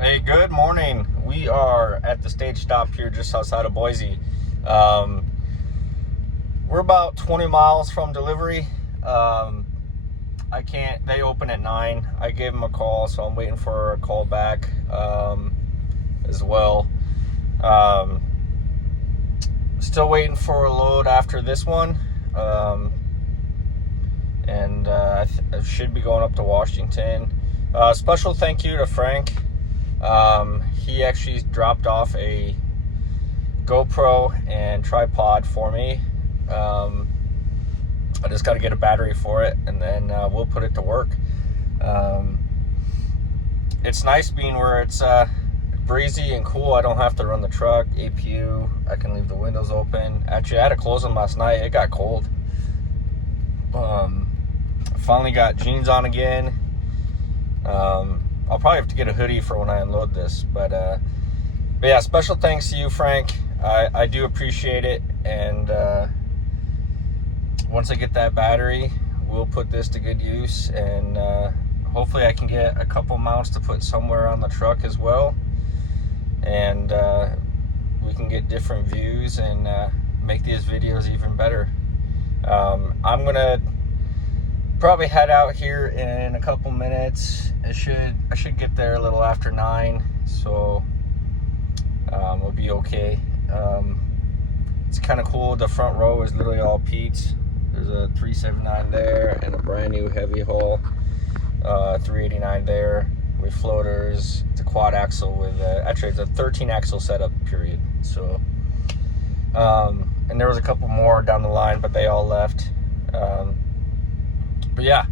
Hey, good morning. We are at the stage stop here just outside of Boise. We're about 20 miles from delivery. They open at 9. I gave them a call, so I'm waiting for a call back as well. Still waiting for a load after this one. I should be going up to Washington. Special thank you to Frank. He actually dropped off a GoPro and tripod for me. I just got to get a battery for it, and then we'll put it to work. It's nice being where it's breezy and cool. I don't have to run the truck, APU. I can leave the windows open. Actually, I had to close them last night. It got cold. Finally got jeans on again. I'll probably have to get a hoodie for when I unload this, but yeah, special thanks to you, Frank. I do appreciate it, and once I get that battery, we'll put this to good use, and hopefully I can get a couple mounts to put somewhere on the truck as well, and we can get different views and make these videos even better. I'm gonna probably head out here in a couple minutes. I should get there a little after 9, so we'll be okay. It's kind of cool. The front row is literally all Pete's. There's a 379 there and a brand new heavy haul 389 there with floaters. It's a quad axle with actually it's a 13 axle setup, period. So and there was a couple more down the line, but they all left. But yeah,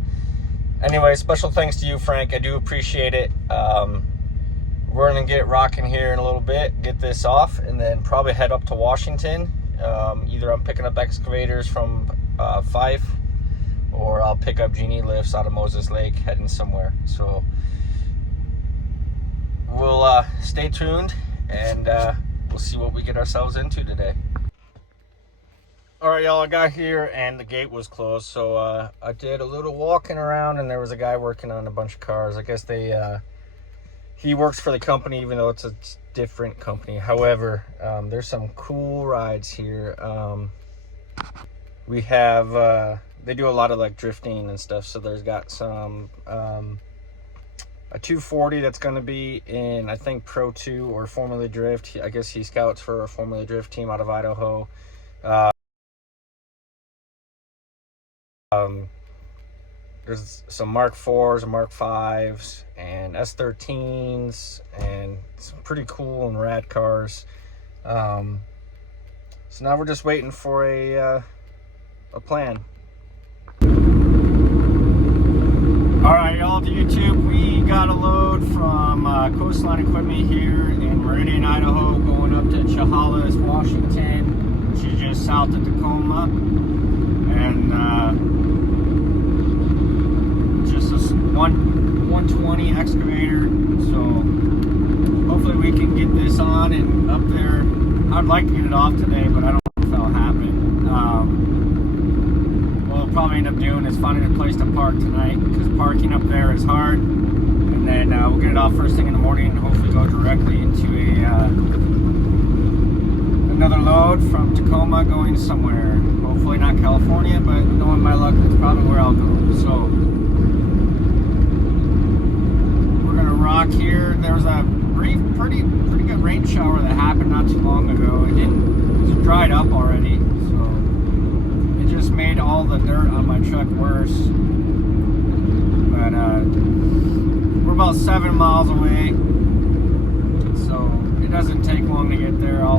anyway, special thanks to you, Frank. I do appreciate it. We're gonna get rocking here in a little bit, get this off, and then probably head up to Washington. Either I'm picking up excavators from Fife, or I'll pick up genie lifts out of Moses Lake heading somewhere. So we'll stay tuned, and we'll see what we get ourselves into today. All right, y'all, I got here and the gate was closed, so I did a little walking around, and there was a guy working on a bunch of cars. I guess he works for the company, even though it's a different company. However, there's some cool rides here. We have, they do a lot of like drifting and stuff, so there's got some, a 240 that's going to be in, I think, Pro 2 or Formula Drift. I guess he scouts for a Formula Drift team out of Idaho. There's some Mark 4s, Mark 5s, and S13s, and some pretty cool and rad cars. So now we're just waiting for a plan. All right, y'all, to YouTube, we got a load from Coastline Equipment here in Meridian, Idaho, going up to Chehalis, Washington, which is just south of Tacoma, and 120 excavator. So hopefully we can get this on and up there. I'd like to get it off today, but I don't know if that'll happen. What we'll probably end up doing is finding a place to park tonight, because parking up there is hard, and then we'll get it off first thing in the morning and hopefully go directly into another load from Tacoma going somewhere. Hopefully not California, but knowing my luck, that's probably where I'll go. So rock here. There was a brief, pretty good rain shower that happened not too long ago. It was dried up already, so it just made all the dirt on my truck worse. But we're about 7 miles away, so it doesn't take long to get there. I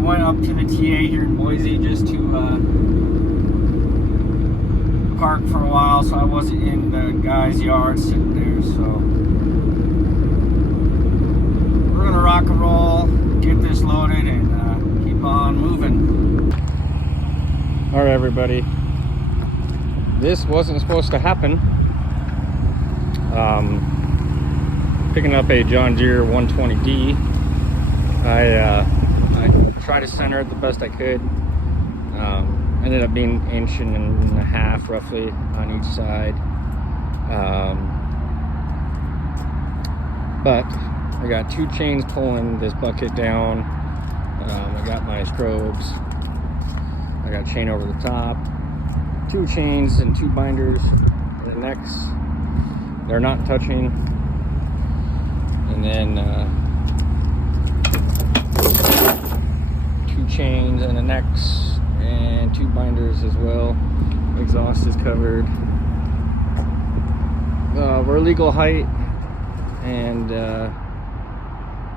went up to the TA here in Boise just to park for a while, so I wasn't in the guy's yard sitting there. So we're gonna rock and roll, get this loaded, and keep on moving. All right, everybody, this wasn't supposed to happen. Picking up a John Deere 120D. I tried to center it the best I could. Ended up being an inch and a half roughly on each side. But I got 2 chains pulling this bucket down. I got my strobes. I got chain over the top, 2 chains and 2 binders. The necks, they're not touching. And then 2 chains and the necks and 2 binders as well. Exhaust is covered. We're legal height, and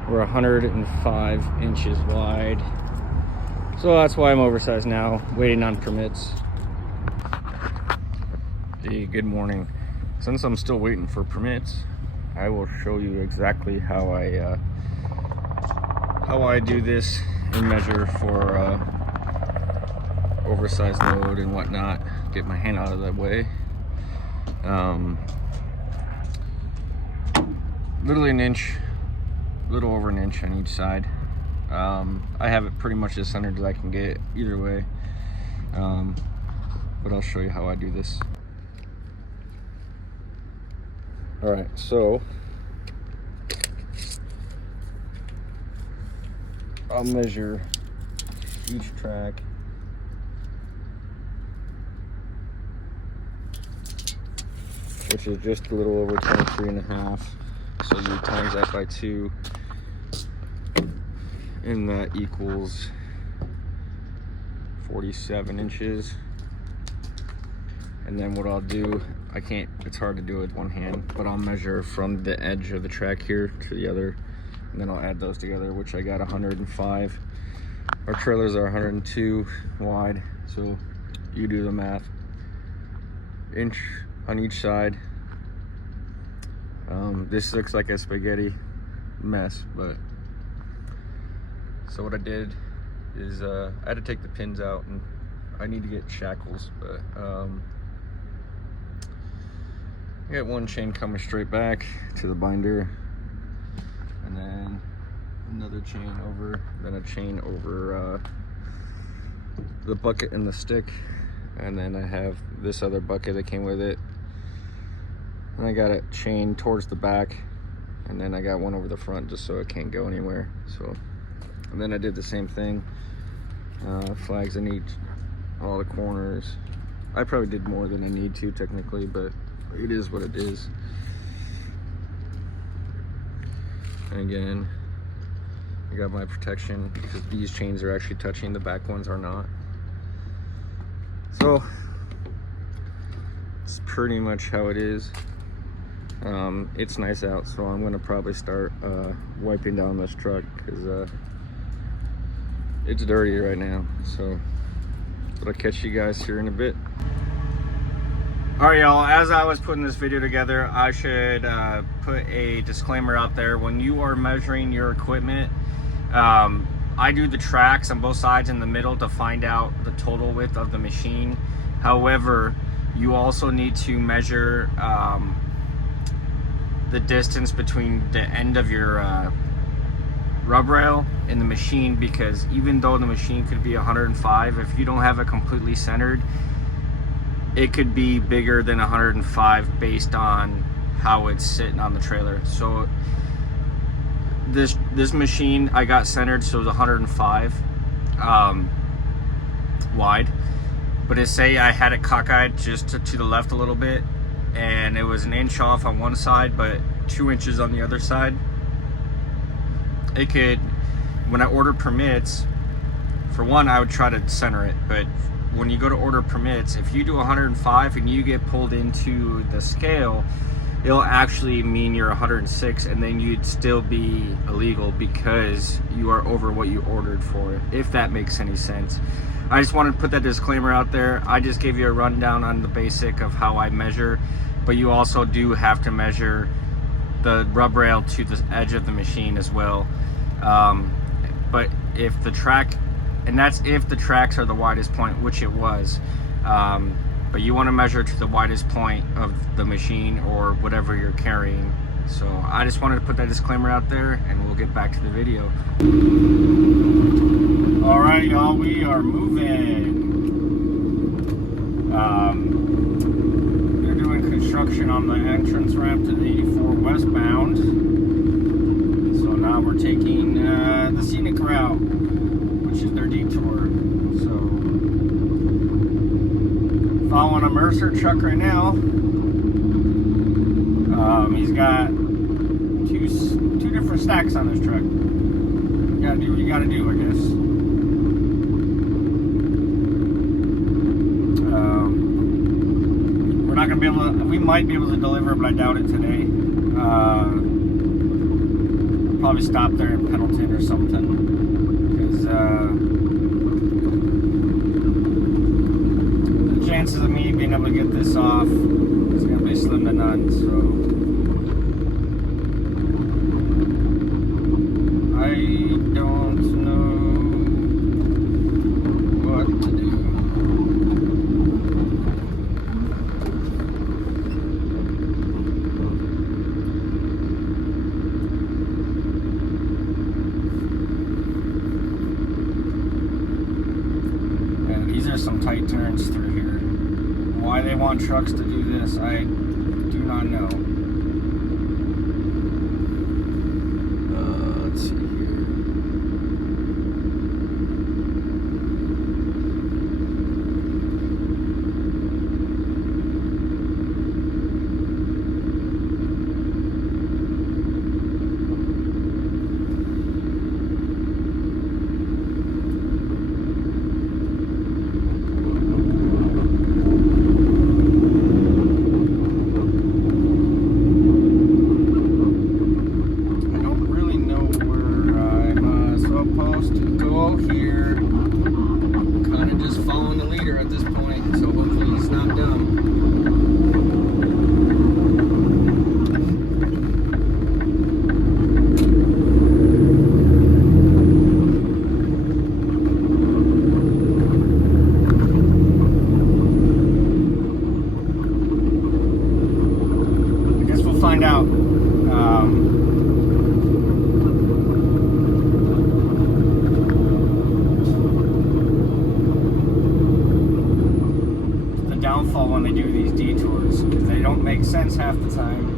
we're 105 inches wide. So that's why I'm oversized now, waiting on permits. Hey, good morning. Since I'm still waiting for permits, I will show you exactly how I do this and measure for oversized load and whatnot. Get my hand out of that way. Literally an inch, a little over an inch on each side. I have it pretty much as centered as I can get either way, but I'll show you how I do this. All right, so I'll measure each track. Which is just a little over 23.5. So you times that by 2, and that equals 47 inches. And then what I'll do, it's hard to do with one hand, but I'll measure from the edge of the track here to the other, and then I'll add those together, which I got 105. Our trailers are 102 wide, so you do the math. Inch on each side. This looks like a spaghetti mess, but so what I did is I had to take the pins out, and I need to get shackles, but I got 1 chain coming straight back to the binder, and then another chain over, then a chain over the bucket and the stick, and then I have this other bucket that came with it, and I got it chained towards the back, and then I got one over the front just so it can't go anywhere. So, and then I did the same thing, flags in all the corners. I probably did more than I need to technically, but it is what it is. And again, I got my protection because these chains are actually touching, the back ones are not. So it's pretty much how it is. It's nice out, so I'm gonna probably start wiping down this truck because it's dirty right now. So I'll catch you guys here in a bit. All right, y'all, as I was putting this video together, I should put a disclaimer out there. When you are measuring your equipment, I do the tracks on both sides in the middle to find out the total width of the machine. However, you also need to measure the distance between the end of your rub rail and the machine, because even though the machine could be 105, if you don't have it completely centered, it could be bigger than 105 based on how it's sitting on the trailer. So this machine I got centered, so it was 105 wide, but say I had it cockeyed just to the left a little bit, and it was an inch off on one side but 2 inches on the other side. It could, when I order permits, for one, I would try to center it, but when you go to order permits, if you do 105 and you get pulled into the scale, it'll actually mean you're 106, and then you'd still be illegal because you are over what you ordered for, if that makes any sense. I just wanted to put that disclaimer out there. I just gave you a rundown on the basic of how I measure, but you also do have to measure the rub rail to the edge of the machine as well. But if the track, and that's if the tracks are the widest point, which it was, but you want to measure to the widest point of the machine or whatever you're carrying. So I just wanted to put that disclaimer out there, and we'll get back to the video. All right, y'all, we are moving. They're doing construction on the entrance ramp to the 84 westbound. taking the scenic route, which is their detour. So, following a Mercer truck right now. He's got two different stacks on this truck. You gotta do what you gotta do, I guess. We're not gonna be able to. We might be able to deliver, but I doubt it today. Probably stop there in Pendleton or something, because the chances of me being able to get this off is gonna be slim to none. So. I don't know what to do. Yeah, these are some tight turns through here. Why they want trucks to do this, I do not know. Let's see. Find out. The downfall when they do these detours, because they don't make sense half the time.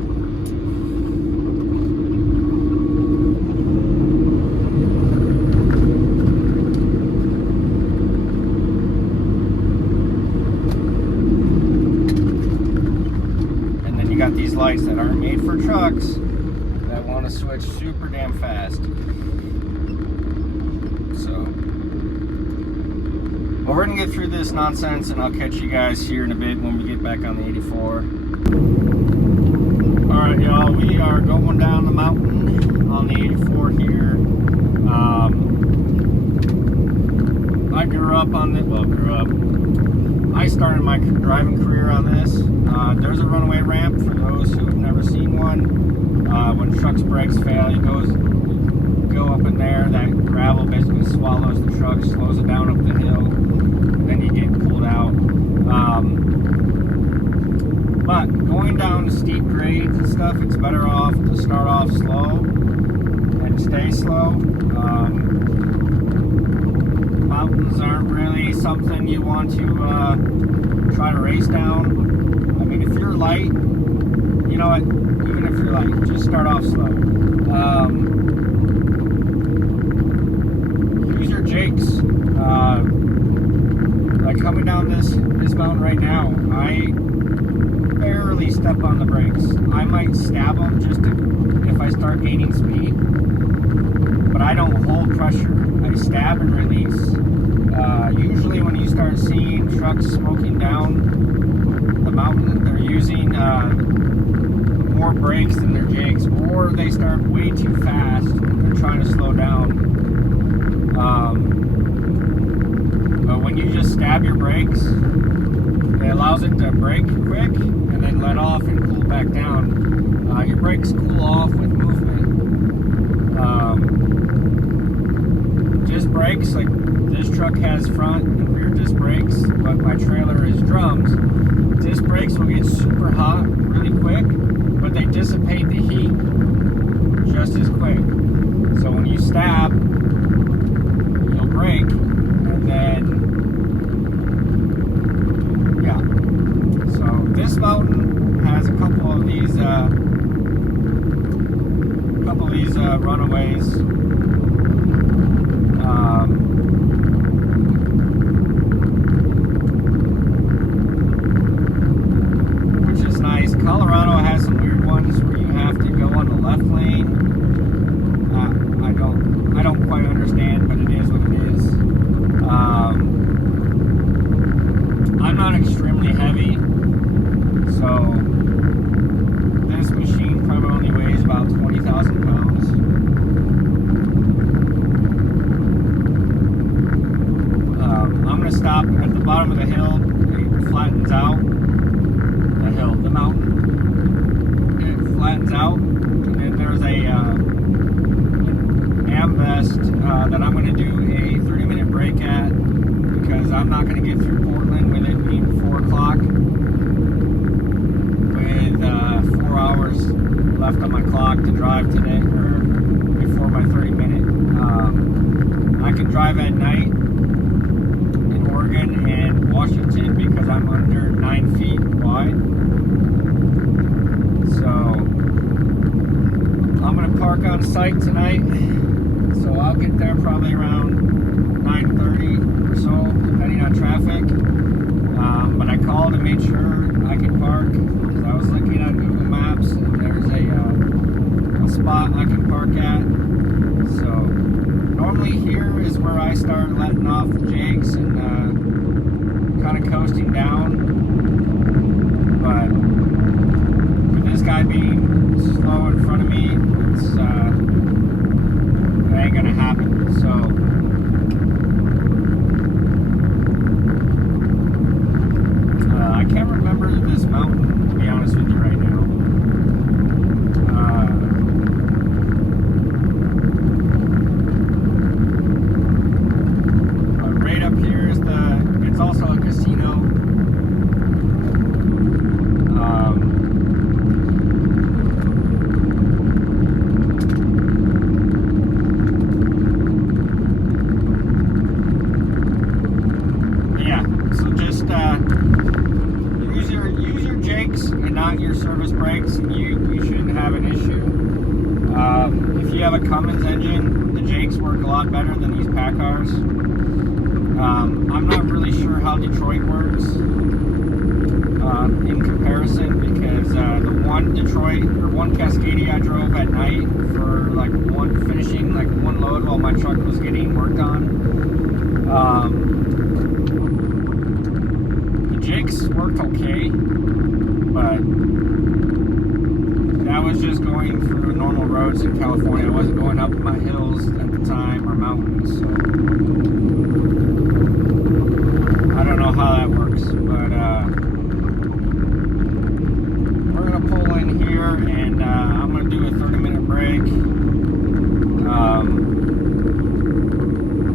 Got these lights that aren't made for trucks that want to switch super damn fast. So, well, we're gonna get through this nonsense and I'll catch you guys here in a bit when we get back on the 84. Alright, y'all, we are going down the mountain on the 84 here. I I started my driving career on this. There's a runaway ramp for those who have never seen one. When truck's brakes fail, you go up in there. That gravel basically swallows the truck, slows it down up the hill, then you get pulled out. But going down steep grades and stuff, it's better off to start off slow and stay slow. Mountains aren't really something you want to try to race down. I mean, if you're light, you know what, even if you're light, just start off slow. Use your jakes. Like coming down this mountain right now, I barely step on the brakes. I might stab them just if I start gaining speed, but I don't hold pressure. I stab and release. Usually when you start seeing trucks smoking down the mountain, they're using more brakes than their jakes, or they start way too fast and trying to slow down. But when you just stab your brakes, it allows it to brake quick and then let off and cool back down. Your brakes cool off with movement. Disc brakes, like this truck has front and rear disc brakes, but my trailer is drums. Disc brakes will get super hot really quick, but they dissipate the heat just as quick. So when you stab, you'll brake, and then, yeah. So this mountain has a couple of these couple of these runaways. Which is nice. Colorado has some weird ones where you have to go on the left lane. I don't quite understand, but it is what it is. I'm not extremely heavy, so this machine probably only weighs about 20,000 pounds. I'm going to stop at the bottom of the hill. It flattens out. The mountain. It flattens out. And then there's a Amvest that I'm going to do a 30-minute break at, because I'm not going to get through Portland with it being 4 o'clock with 4 hours left on my clock to drive today, or before my 30-minute. I can drive at night in Oregon and Washington because I'm under 9 feet wide. So I'm going to park on site tonight. So I'll get there probably around 9:30 or so, depending on traffic. But I called and made sure I could park, because I was looking at Google Maps and there's a spot I can park at. So normally here is where I start letting off the jakes and kind of coasting down. But for this guy being slow in front of me, it ain't gonna happen. So I can't remember this mountain, to be honest with you right now. But right up here is it's also a casino. Your service brakes, and you shouldn't have an issue. If you have a Cummins engine, the jakes work a lot better than these Packars. I'm not really sure how Detroit works in comparison, because the one Cascadia I drove at night for finishing one load while my truck was getting worked on. The jakes worked okay, but that was just going through normal roads in California. I wasn't going up my hills at the time, or mountains, so I don't know how that works. But we're going to pull in here, and I'm going to do a 30-minute break.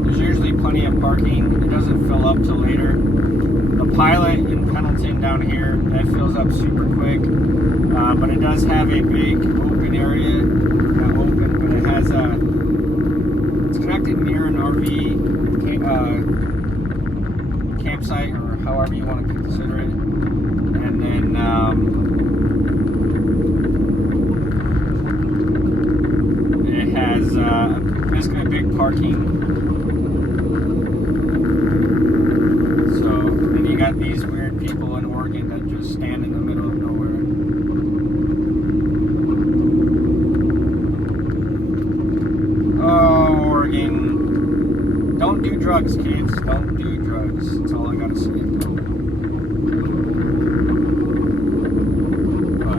There's usually plenty of parking. It doesn't fill up till later. The Pilot in Pendleton down here, that fills up super quick, but it does have a big open area. Not open, but it has it's connected near an RV campsite, or however you want to consider it. And then it has basically a big parking. You got these weird people in Oregon that just stand in the middle of nowhere. Oh, Oregon. Don't do drugs, kids. Don't do drugs. That's all I gotta say. But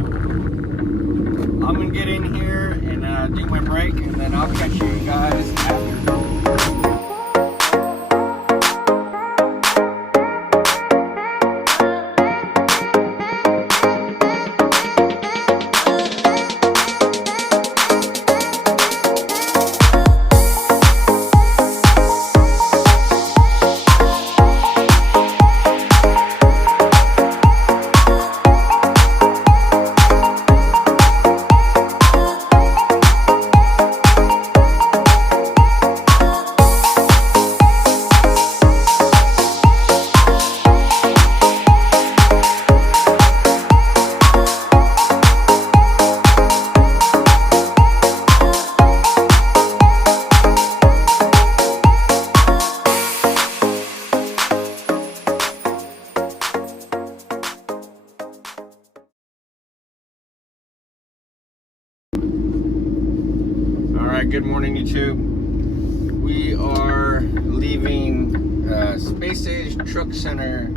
I'm gonna get in here and do my break, and then I'll catch you guys after. Alright, good morning YouTube. We are leaving Space Age Truck Center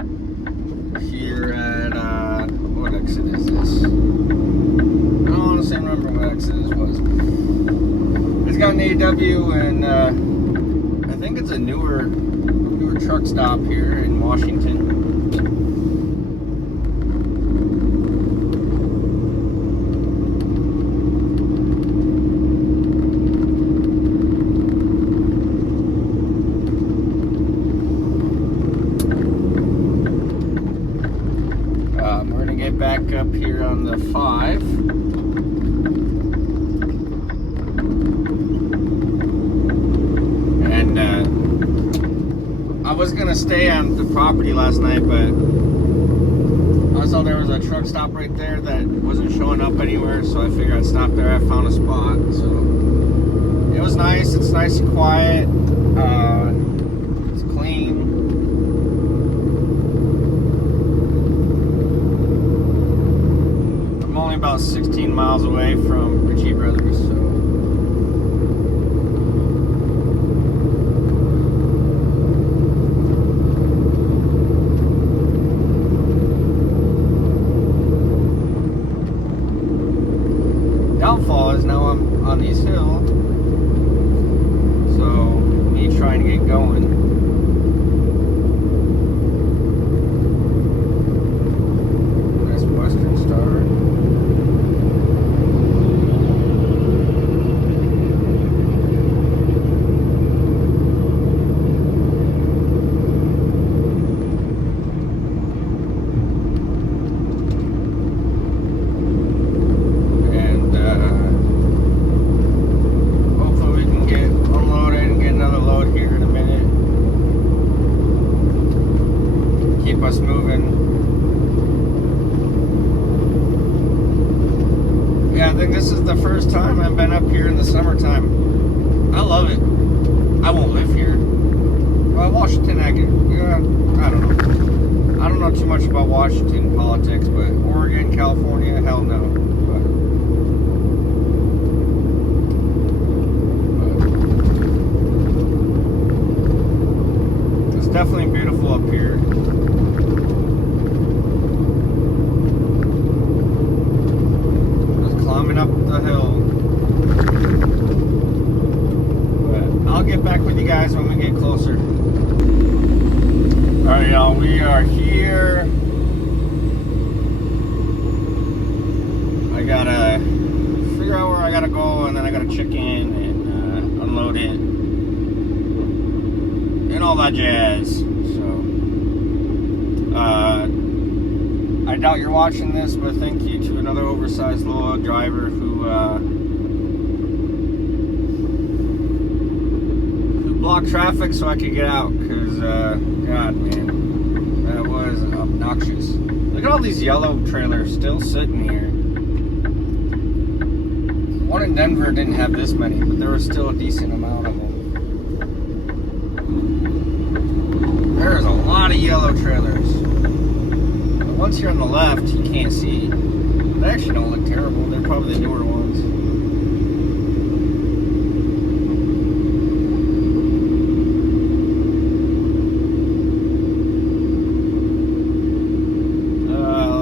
here at, what exit is this? I don't honestly remember what exit this was. It's got an AW and I think it's a newer truck stop here in Washington. Back up here on the 5. And I was gonna stay on the property last night, but I saw there was a truck stop right there that wasn't showing up anywhere, so I figured I'd stop there. I found a spot, so it was nice. It's nice and quiet. It's clean. About 16 miles away from Ritchie Brothers, so downfall is now I'm on these hills, so me trying to get going. Nice Western Star. Us moving. Yeah, I think this is the first time I've been up here in the summertime. I love it. I won't live here. Well, Washington, I don't know too much about Washington politics, but Oregon, California, hell no. But it's definitely beautiful up here. Climbing up the hill. But I'll get back with you guys when we get closer. Alright, y'all, we are here. I gotta figure out where I gotta go, and then I gotta check in and unload it and all that jazz. So I doubt you're watching this, but thank you to another oversized low driver who blocked traffic so I could get out, because God, man, that was obnoxious. Look at all these yellow trailers still sitting here. One in Denver didn't have this many, but there was still a decent amount of them. There's a lot of yellow trailers. Once you're on the left, you can't see. They actually don't look terrible. They're probably the newer ones.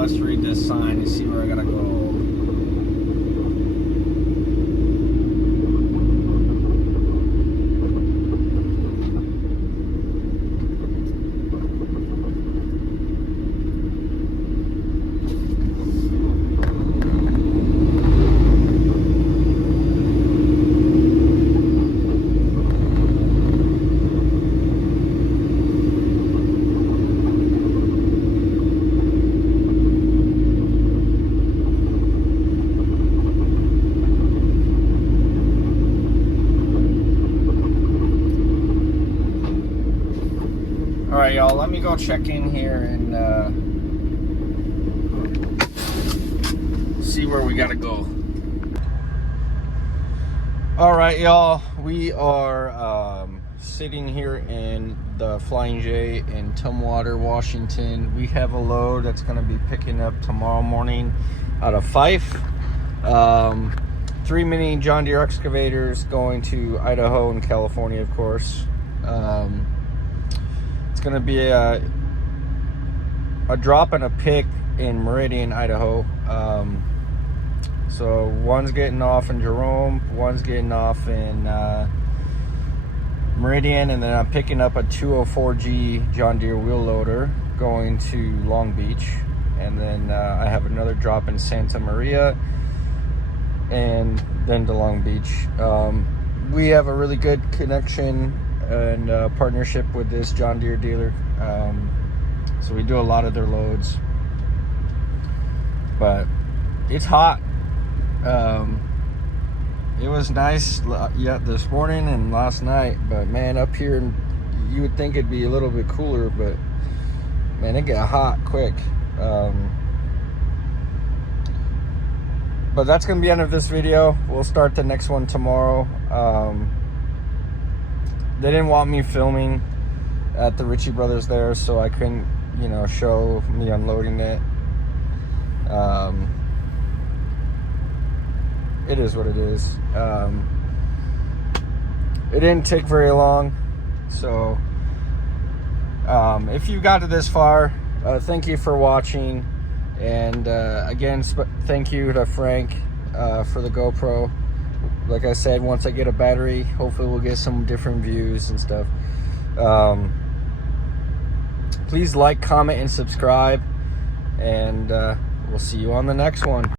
Let's read this sign and see where I gotta go. Alright, y'all, let me go check in here and see where we gotta go. Alright, y'all, we are sitting here in the Flying J in Tumwater, Washington. We have a load that's going to be picking up tomorrow morning out of Fife. 3 mini John Deere excavators going to Idaho and California, of course. It's going to be a drop and a pick in Meridian, Idaho. So one's getting off in Jerome, one's getting off in Meridian, and then I'm picking up a 204G John Deere wheel loader going to Long Beach, and then I have another drop in Santa Maria, and then to Long Beach. We have a really good connection and partnership with this John Deere dealer, so we do a lot of their loads. But it's hot. It was nice this morning and last night, but man, up here you would think it'd be a little bit cooler, but man, it got hot quick. But that's gonna be the end of this video. We'll start the next one tomorrow. They didn't want me filming at the Ritchie Brothers there, so I couldn't, show me unloading it. It is what it is. It didn't take very long, so if you got to this far, thank you for watching, and again, thank you to Frank for the GoPro. Like I said, once I get a battery, hopefully we'll get some different views and stuff. Please like, comment, and subscribe, and we'll see you on the next one.